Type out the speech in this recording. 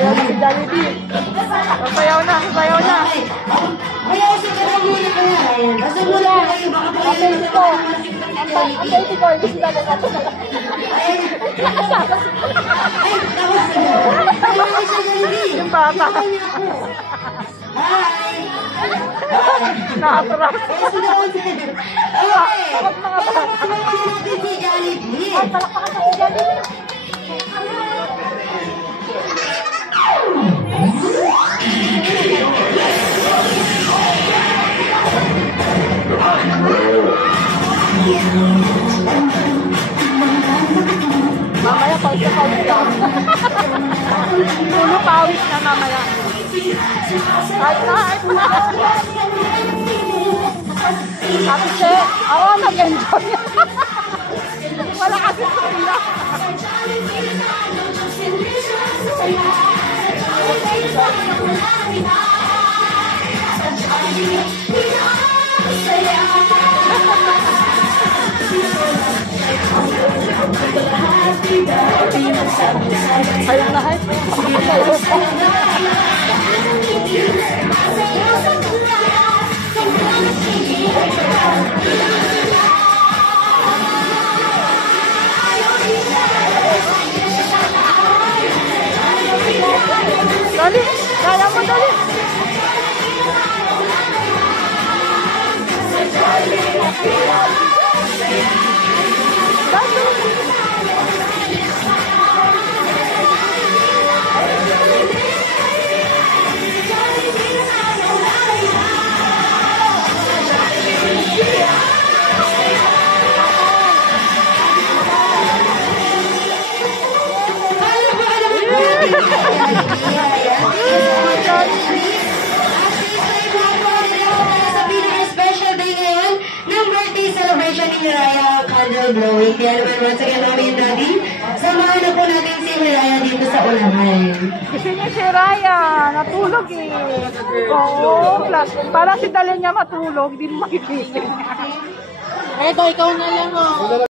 Sasayaw na si Jollibee. Sasayaw na, sasayaw na. Kaya sige na muna kaya. Basta muna kayo. Baka po Ang baby ko. Ang baby ko. Hindi sila na natin. Yung bata. Hi! Nakatras. Okay. Palakpakan natin si Jollibee. Palakpakan natin si Jollibee. Mamaya pawis na pawis lang. Puno pawis na mamaya. Kahit na. Ate Che, ako nag-enjoy. Wala kasi sila. Ayaw na hype. Dali, kaya mo dali. Blowing. Kaya naman once again, Mommy and Daddy, samahan na po natin si Raya dito sa unahan. Kasi niya si Raya, natulog eh. Oo, parang si Dali niya matulog, hindi mo makikita. Eto, ikaw na lang oh.